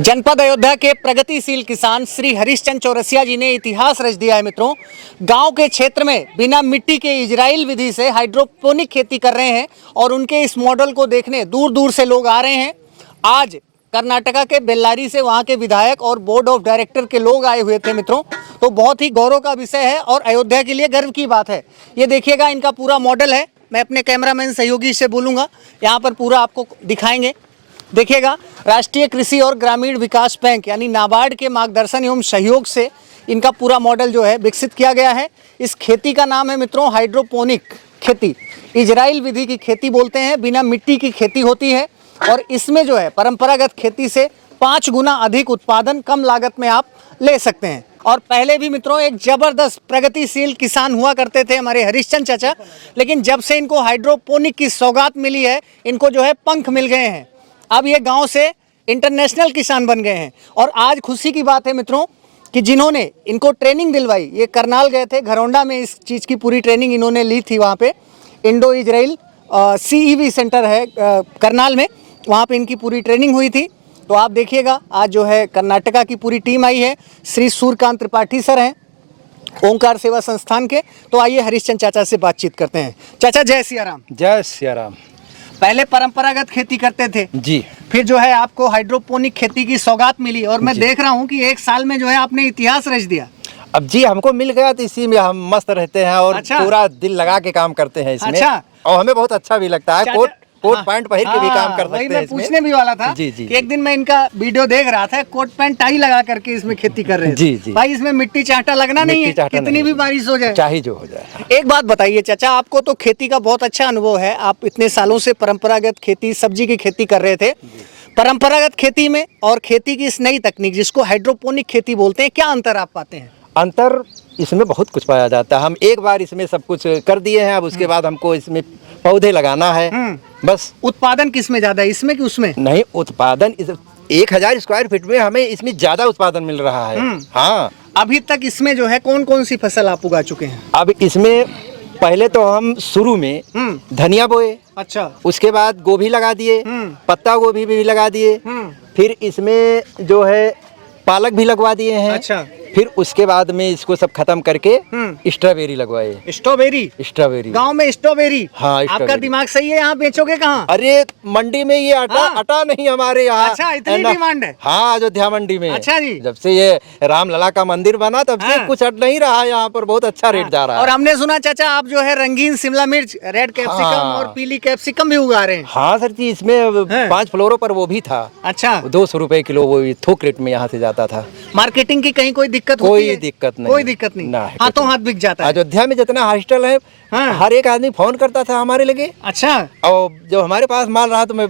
जनपद अयोध्या के प्रगतिशील किसान श्री हरिश्चंद्र चौरसिया जी ने इतिहास रच दिया है मित्रों। गांव के क्षेत्र में बिना मिट्टी के इजराइल विधि से हाइड्रोपोनिक खेती कर रहे हैं और उनके इस मॉडल को देखने दूर दूर से लोग आ रहे हैं। आज कर्नाटका के बेल्लारी से वहां के विधायक और बोर्ड ऑफ डायरेक्टर के लोग आए हुए थे मित्रों, तो बहुत ही गौरव का विषय है और अयोध्या के लिए गर्व की बात है। ये देखिएगा, इनका पूरा मॉडल है। मैं अपने कैमरामैन सहयोगी से बोलूँगा, यहाँ पर पूरा आपको दिखाएंगे। देखिएगा, राष्ट्रीय कृषि और ग्रामीण विकास बैंक यानी नाबार्ड के मार्गदर्शन एवं सहयोग से इनका पूरा मॉडल जो है विकसित किया गया है। इस खेती का नाम है मित्रों हाइड्रोपोनिक खेती। इजराइल विधि की खेती बोलते हैं, बिना मिट्टी की खेती होती है और इसमें जो है परंपरागत खेती से 5 गुना अधिक उत्पादन कम लागत में आप ले सकते हैं। और पहले भी मित्रों एक जबरदस्त प्रगतिशील किसान हुआ करते थे हमारे हरिश्चंद्र चाचा, लेकिन जब से इनको हाइड्रोपोनिक की सौगात मिली है, इनको जो है पंख मिल गए हैं। अब ये गांव से इंटरनेशनल किसान बन गए हैं और आज खुशी की बात है मित्रों कि जिन्होंने इनको ट्रेनिंग दिलवाई, ये करनाल गए थे, घरौंडा में इस चीज़ की पूरी ट्रेनिंग इन्होंने ली थी। वहाँ पे इंडो इजराइल CEV सेंटर है करनाल में, वहाँ पे इनकी पूरी ट्रेनिंग हुई थी। तो आप देखिएगा, आज जो है कर्नाटका की पूरी टीम आई है। श्री सूर्यकांत त्रिपाठी सर हैं ओंकार सेवा संस्थान के। तो आइए हरिश्चंद्र चाचा से बातचीत करते हैं। चाचा जय सिया राम। जय सिया राम। पहले परंपरागत खेती करते थे जी, फिर जो है आपको हाइड्रोपोनिक खेती की सौगात मिली और मैं देख रहा हूँ कि 1 साल में जो है आपने इतिहास रच दिया। अब जी हमको मिल गया तो इसी में हम मस्त रहते हैं और अच्छा। पूरा दिल लगा के काम करते हैं इसमें। अच्छा। और हमें बहुत अच्छा भी लगता है। कोट पैंट पहन के भी काम कर वही सकते मैं हैं इसमें। पूछने भी वाला था जी, जी, कि एक दिन मैं इनका वीडियो देख रहा था, कोट पैंट टाई लगा करके इसमें खेती कर रहे थे। जी, जी। भाई इसमें मिट्टी चाटा लगना नहीं है, मिट्टी चाटा कितनी नहीं भी है। बारिश हो जाए, चाहे जो हो जाए। एक बात बताइए चाचा, आपको तो खेती का बहुत अच्छा अनुभव है, आप इतने सालों से परंपरागत खेती सब्जी की खेती कर रहे थे। परंपरागत खेती में और खेती की इस नई तकनीक जिसको हाइड्रोपोनिक खेती बोलते हैं, क्या अंतर आप पाते हैं? अंतर इसमें बहुत कुछ पाया जाता है। हम एक बार इसमें सब कुछ कर दिए हैं, अब उसके बाद हमको इसमें पौधे लगाना है बस। उत्पादन किस में ज्यादा है, इसमें कि उसमें? नहीं, उत्पादन 1000 स्क्वायर फीट में हमें इसमें ज्यादा उत्पादन मिल रहा है। हाँ, अभी तक इसमें जो है कौन कौन सी फसल आप उगा चुके हैं? अब इसमें पहले तो हम शुरू में धनिया बोए। अच्छा। उसके बाद गोभी लगा दिए, पत्ता गोभी भी लगा दिए। फिर इसमें जो है पालक भी लगवा दिए हैं। अच्छा। फिर उसके बाद में इसको सब खत्म करके स्ट्रॉबेरी लगवाए। स्ट्रॉबेरी गांव में स्ट्रॉबेरी? हाँ, आपका स्ट्रॉबेरी। दिमाग सही है, यहाँ बेचोगे कहाँ? अरे मंडी में ये अटा नहीं हमारे यहाँ। अच्छा, इतनी डिमांड है? हाँ, अयोध्या मंडी में। अच्छा जी। जब से ये रामलला का मंदिर बना तब से कुछ अट नहीं रहा, यहाँ पर बहुत अच्छा रेट जा रहा है। और हमने सुना चाचा आप जो है रंगीन शिमला मिर्च, रेड कैप्सिकम और पीली कैप्सिकम भी उगा रहे हैं। हाँ सर जी, इसमें 5 फ्लोरों पर वो भी था। अच्छा। 200 रुपए किलो वो भी थोक रेट में यहाँ से जाता था। मार्केटिंग की कहीं कोई दिक्कत होती कोई है? दिक्कत नहीं। कोई दिक्कत नहीं, हाथों हाथ बिक जाता है। अयोध्या में जितना हॉस्टल है, हर एक आदमी फोन करता था हमारे लगे। अच्छा। और जब हमारे पास माल रहा तो मैं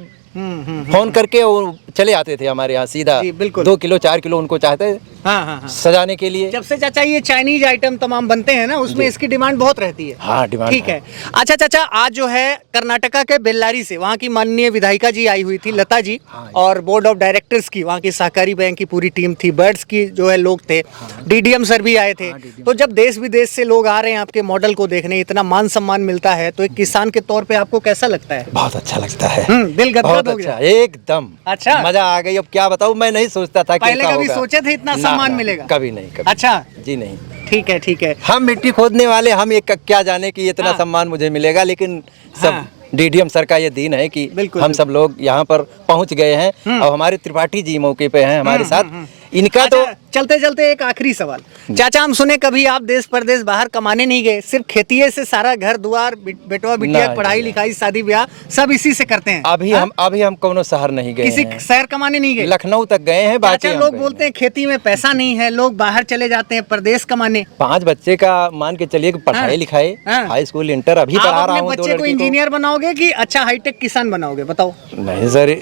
फोन करके वो चले आते थे हमारे यहाँ सीधा। 2 किलो 4 किलो उनको चाहते सजाने के लिए। जब से चाचा ये चाइनीज आइटम तमाम बनते हैं ना, उसमें इसकी डिमांड बहुत रहती है। हाँ, डिमांड ठीक है। अच्छा चाचा, आज जो है कर्नाटका के बेल्लारी से वहाँ की माननीय विधायिका जी आई हुई थी, लता जी, और बोर्ड ऑफ डायरेक्टर्स की वहाँ की सहकारी बैंक की पूरी टीम थी, बर्ड्स की जो है लोग थे, DDM सर भी आए थे। तो जब देश विदेश से लोग आ रहे हैं आपके मॉडल को देखने, इतना मान सम्मान मिलता है, तो एक किसान के तौर पे आपको कैसा लगता है? बहुत अच्छा लगता है। दिल गदगद हो गया एकदम। अच्छा, मजा आ गई। अब क्या बताऊँ, मैं नहीं सोचता था पहले कभी सोचे थे इतना सम्मान मिलेगा? कभी नहीं, कभी। अच्छा जी नहीं। ठीक है, ठीक है। हम मिट्टी खोदने वाले, हम एक क्या जाने कि इतना सम्मान मुझे मिलेगा, लेकिन सब DDM सर का ये दिन है कि हम सब लोग यहाँ पर पहुँच गए हैं और हमारे त्रिपाठी जी मौके पे हैं हमारे साथ। इनका तो चलते चलते एक आखिरी सवाल चाचा, हम सुने कभी आप देश परदेश बाहर कमाने नहीं गए, सिर्फ खेती से सारा घर दुआर बेटवा बिटिया पढ़ाई लिखाई शादी ब्याह सब इसी से करते हैं? अभी हम कोनो शहर नहीं गए, किसी शहर कमाने नहीं गए? लखनऊ तक गए हैं। चाचा लोग बोलते हैं खेती में पैसा नहीं है, लोग बाहर चले जाते हैं परदेश कमाने। 5 बच्चे का मान के चलिए पढ़ाई लिखाई, हाई स्कूल इंटर अभी पढ़ा रहा हूँ। बच्चे को इंजीनियर बनाओगे कि अच्छा हाईटेक किसान बनाओगे, बताओ? नहीं सर,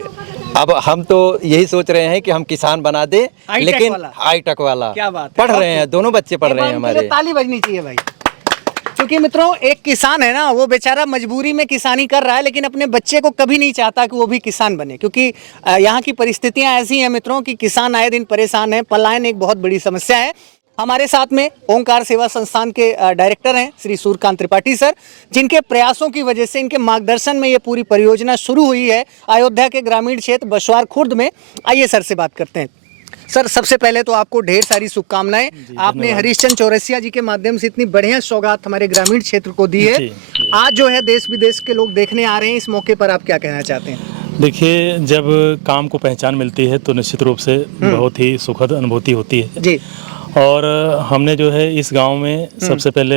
अब हम तो यही सोच रहे हैं कि हम किसान बना दे, लेकिन हाईटेक वाला। क्या बात है। पढ़ रहे हैं, दोनों बच्चे पढ़ रहे हैं हमारे। ताली बजनी चाहिए भाई। क्योंकि मित्रों एक किसान है ना, वो बेचारा मजबूरी में किसानी कर रहा है, लेकिन अपने बच्चे को कभी नहीं चाहता कि वो भी किसान बने, क्योंकि यहाँ की परिस्थितियाँ ऐसी हैं मित्रों कि किसान आए दिन परेशान है। पलायन एक बहुत बड़ी समस्या है। हमारे साथ में ओंकार सेवा संस्थान के डायरेक्टर हैं श्री सूर्यकांत त्रिपाठी सर, जिनके प्रयासों की वजह से, इनके मार्गदर्शन में ये पूरी परियोजना शुरू हुई है अयोध्या के ग्रामीण क्षेत्र बसवार खुर्द में। आइए सर से बात करते हैं। सर, सबसे पहले तो आपको ढेर सारी शुभकामनाएं। आपने हरीशचंद्र चौरसिया जी के माध्यम से इतनी बढ़िया सौगात हमारे ग्रामीण क्षेत्र को दी है। आज जो है देश विदेश के लोग देखने आ रहे हैं, इस मौके पर आप क्या कहना चाहते हैं? देखिए, जब काम को पहचान मिलती है तो निश्चित रूप से बहुत ही सुखद अनुभूति होती है जी। और हमने जो है इस गांव में सबसे पहले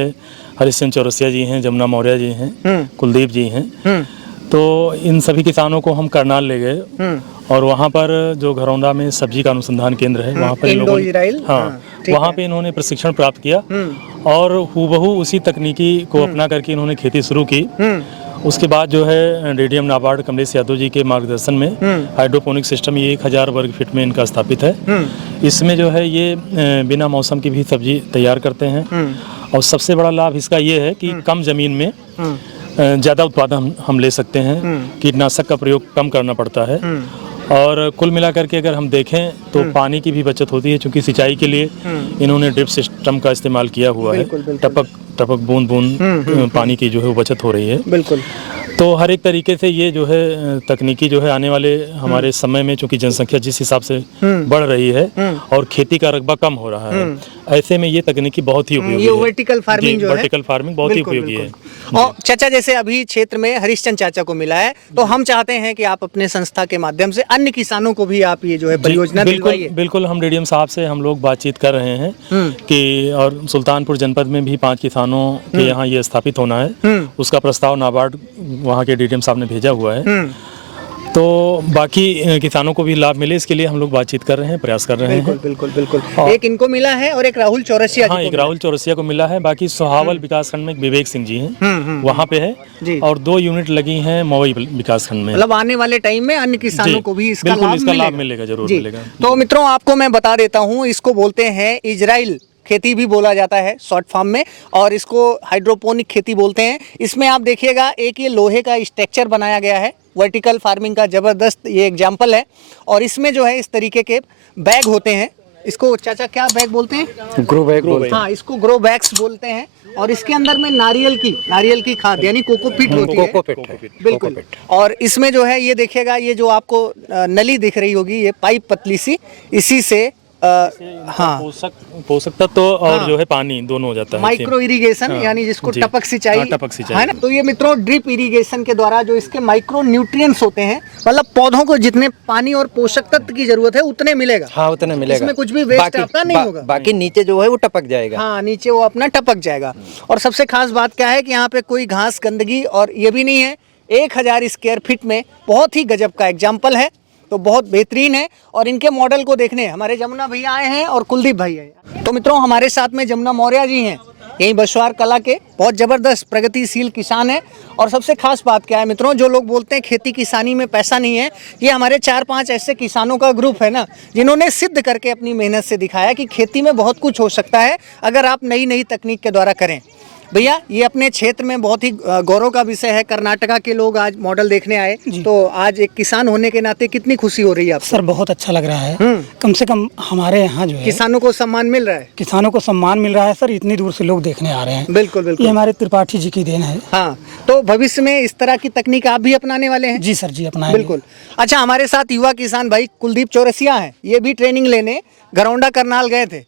हरीशचंद्र चौरसिया जी हैं, जमुना मौर्य जी हैं, कुलदीप जी हैं, तो इन सभी किसानों को हम करनाल ले गए और वहाँ पर जो घरौंदा में सब्जी का अनुसंधान केंद्र है वहाँ पर इन लोगों ने वहाँ पे इन्होंने प्रशिक्षण प्राप्त किया और हूबहू उसी तकनीकी को अपना करके इन्होंने खेती शुरू की। उसके बाद जो है डीडीएम नाबार्ड कमलेश यादव जी के मार्गदर्शन में हाइड्रोपोनिक सिस्टम ये 1000 वर्ग फीट में इनका स्थापित है। इसमें जो है ये बिना मौसम की भी सब्जी तैयार करते हैं और सबसे बड़ा लाभ इसका ये है कि कम जमीन में ज़्यादा उत्पादन हम ले सकते हैं, कीटनाशक का प्रयोग कम करना पड़ता है और कुल मिलाकर के अगर हम देखें तो पानी की भी बचत होती है, क्योंकि सिंचाई के लिए इन्होंने ड्रिप सिस्टम का इस्तेमाल किया हुआ है। टपक बूंद बूंद पानी की जो है वो बचत हो रही है। बिल्कुल। तो हर एक तरीके से ये जो है तकनीकी जो है आने वाले हमारे समय में, चूंकि जनसंख्या जिस हिसाब से बढ़ रही है और खेती का रकबा कम हो रहा है, ऐसे में ये तकनीकी बहुत ही उपयोगी है। वर्टिकल फार्मिंग जो है, वर्टिकल फार्मिंग बहुत ही उपयोगी है। और चाचा, जैसे अभी क्षेत्र में हरीशचंद्र चाचा को मिला है, तो हम चाहते हैं कि आप अपने संस्था के माध्यम से अन्य किसानों को भी आप ये जो है परियोजना दिलवाइए। बिल्कुल, हम डीडीएम साहब से हम लोग बातचीत कर रहे हैं कि और सुल्तानपुर जनपद में भी 5 किसानों के यहाँ ये स्थापित होना है। उसका प्रस्ताव नाबार्ड वहाँ के डीडीएम साहब ने भेजा हुआ है, तो बाकी किसानों को भी लाभ मिले इसके लिए हम लोग बातचीत कर रहे हैं, प्रयास कर रहे हैं। बिल्कुल। एक इनको मिला है और एक राहुल चौरसिया जी को एक राहुल चौरसिया को मिला है। बाकी सोहावल विकासखंड में विवेक सिंह जी हैं, वहाँ पे है और 2 यूनिट लगी हैं मवई विकासखंड में। मतलब आने वाले टाइम में अन्य किसानों को भी इसका लाभ मिलेगा, जरूर मिलेगा। तो मित्रों, आपको मैं बता देता हूँ, इसको बोलते हैं इजराइल खेती भी बोला जाता है शॉर्ट फॉर्म में, और इसको हाइड्रोपोनिक खेती बोलते हैं। इसमें आप देखिएगा एक ये लोहे का स्ट्रक्चर बनाया गया है, वर्टिकल फार्मिंग का जबरदस्त ये एग्जाम्पल है। और इसमें जो है इस तरीके के बैग होते हैं, इसको चाचा क्या बैग बोलते हैं? ग्रो बैग बोलते हैं। हाँ, इसको ग्रो बैग्स बोलते हैं। और इसके अंदर में नारियल की खाद यानी कोकोपीट होती है। बिल्कुल। और इसमें जो है ये देखिएगा, ये जो आपको नली दिख रही होगी, ये पाइप पतली सी, इसी से पोषक तत्व और जो है पानी दोनों हो जाता है। माइक्रो इरिगेशन यानी जिसको टपक सिंचाई है ना। तो ये मित्रों ड्रिप इरिगेशन के द्वारा जो इसके माइक्रो न्यूट्रिएंट्स होते हैं, मतलब पौधों को जितने पानी और पोषक तत्व की जरूरत है उतने मिलेगा। हाँ, उतने मिलेगा। इसमें कुछ भी वेस्ट आपका नहीं होगा। बाकी नीचे जो है वो टपक जाएगा। हाँ, नीचे वो अपना टपक जाएगा। और सबसे खास बात क्या है कि यहाँ पे कोई घास गंदगी और ये भी नहीं है। 1000 स्क्वायर फीट में बहुत ही गजब का एग्जाम्पल है, तो बहुत बेहतरीन है। और इनके मॉडल को देखने हमारे जमुना भैया आए हैं और कुलदीप भाई आए। तो मित्रों, हमारे साथ में जमुना मौर्य जी हैं, यही बसवार कला के बहुत ज़बरदस्त प्रगतिशील किसान हैं। और सबसे खास बात क्या है मित्रों, जो लोग बोलते हैं खेती किसानी में पैसा नहीं है, ये हमारे 4-5 ऐसे किसानों का ग्रुप है ना, जिन्होंने सिद्ध करके अपनी मेहनत से दिखाया कि खेती में बहुत कुछ हो सकता है अगर आप नई तकनीक के द्वारा करें। भैया, ये अपने क्षेत्र में बहुत ही गौरव का विषय है। कर्नाटका के लोग आज मॉडल देखने आए, तो आज एक किसान होने के नाते कितनी खुशी हो रही है आपको? सर, बहुत अच्छा लग रहा है। कम से कम हमारे यहाँ जो है किसानों को सम्मान मिल रहा है। किसानों को सम्मान मिल रहा है सर, इतनी दूर से लोग देखने आ रहे हैं। बिल्कुल। ये हमारे त्रिपाठी जी की देन है। हाँ, तो भविष्य में इस तरह की तकनीक आप भी अपनाने वाले हैं? जी सर जी, अपनाएंगे। बिल्कुल। अच्छा, हमारे साथ युवा किसान भाई कुलदीप चौरसिया हैं, ये भी ट्रेनिंग लेने घरौंडा करनाल गए थे।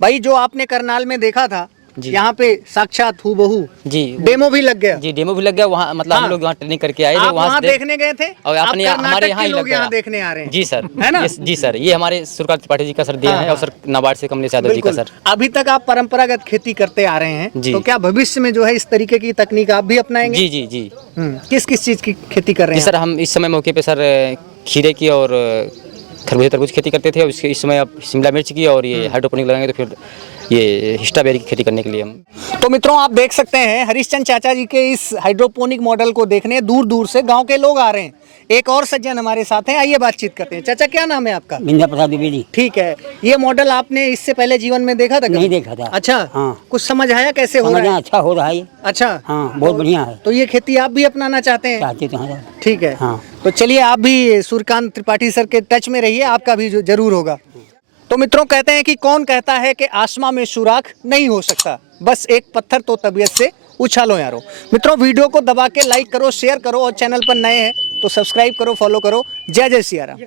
भाई, जो आपने करनाल में देखा था, यहाँ पे साक्षात हूबहू जी डेमो भी लग गया। जी, डेमो भी लग गया वहाँ, मतलब हम लोग वहाँ ट्रेनिंग करके आए थे, वहाँ देखने गए थे और अपने हमारे यहाँ लोग यहाँ देखने आ रहे हैं। जी सर, है ना? जी सर, ये हमारे सूर्यकांत त्रिपाठी जी का सर देन है और सर नाबार्ड से कमलेश यादव जी का सर। अभी तक आप परंपरागत खेती करते आ रहे हैं, तो क्या भविष्य में जो है इस तरीके की तकनीक आप भी अपनाएंगे? जी जी जी। किस चीज की खेती कर रहे हैं? सर, हम इस समय मौके पे सर खीरे की और खरबूजे तरबूज खेती करते थे, और इस समय अब शिमला मिर्च की, और ये हाइड्रोपोनिक लगाएंगे तो फिर ये स्ट्रॉबेरी की खेती करने के लिए हम। तो मित्रों, आप देख सकते हैं हरीशचंद्र चाचा जी के इस हाइड्रोपोनिक मॉडल को देखने दूर दूर से गांव के लोग आ रहे हैं। एक और सज्जन हमारे साथ हैं, आइए बातचीत करते हैं। चाचा, क्या नाम है आपका? विंध्या प्रसाद द्विवेदी। ठीक है, ये मॉडल आपने इससे पहले जीवन में देखा था? नहीं देखा था। अच्छा, हाँ। कुछ समझ आया कैसे हो रहा है? अच्छा हो रहा है। अच्छा, हाँ, बहुत बढ़िया है। तो ये खेती आप भी अपनाना चाहते हैं? चाहते तो हैं। ठीक है। हाँ। तो चलिए, आप भी सूर्यकांत त्रिपाठी सर के टच में रहिए, आपका भी जरूर होगा। तो मित्रों कहते हैं कि कौन कहता है कि आसमां में सुराख नहीं हो सकता, बस एक पत्थर तो तबीयत से उछालो यारो। मित्रों वीडियो को दबा के लाइक करो, शेयर करो और चैनल पर नए हैं तो सब्सक्राइब करो, फॉलो करो। जय जय सिया राम।